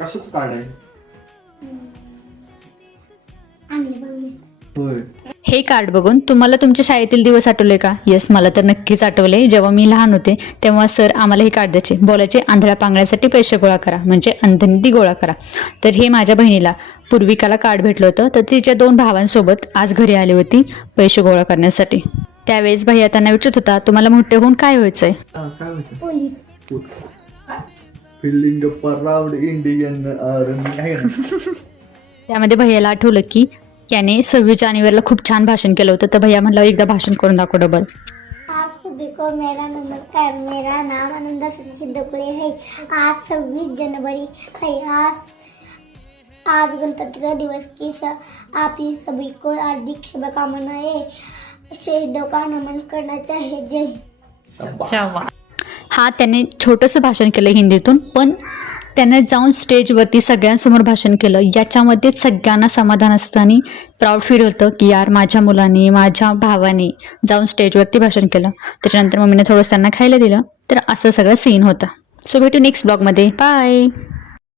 कशाचं कार्ड आहे? होय. हे कार्ड बघून तुम्हाला तुमच्या शाळेतील दिवस आठवले का? येस, मला तर नक्कीच आठवले. जेव्हा मी लहान होते तेव्हा सर आम्हाला हे कार्ड द्यायचे, बोलायचे आंधळ्या पांगळ्यासाठी पैसे गोळा करा, म्हणजे अंधनिधी गोळा करा. तर हे माझ्या बहिणीला पूर्विकाला कार्ड भेटलं होतं, तर तिच्या 2 भावांसोबत आज घरी आली होती पैसे गोळा करण्यासाठी. त्यावेळेस भैया त्यांना विचारत होता, तुम्हाला मोठे होऊन काय व्हायचंय? काय होतं? Fielding the proud Indian army आहे ना? त्यामध्ये भैयाला आठवलं की याने 26 जानेवारीला खूप छान भाषण केलं होतं. तर भैया म्हटलं एकदा भाषण करून दाखव डबल. आप सभी को मेरा नमस्कार. मेरा नाम आनंदा सिद्धकुले है. आज 26 जनवरी है. आज गणतंत्र दिवस की आप सभी को हार्दिक शुभकामनाएं. शहीदों का नमन करना चाहिए. जय हिंद. हा त्याने छोटंसं भाषण केलं हिंदीतून, पण त्याने जाऊन स्टेजवरती सगळ्यांसमोर भाषण केलं. याच्यामध्ये सगळ्यांना समाधान असताना प्राऊड फील होतं की यार माझ्या मुलांनी, माझ्या भावाने जाऊन स्टेजवरती भाषण केलं. त्याच्यानंतर मम्मीने थोडंसं त्यांना खायला दिलं. तर असं सगळं सीन होता. सो भेटू नेक्स्ट ब्लॉगमध्ये. बाय.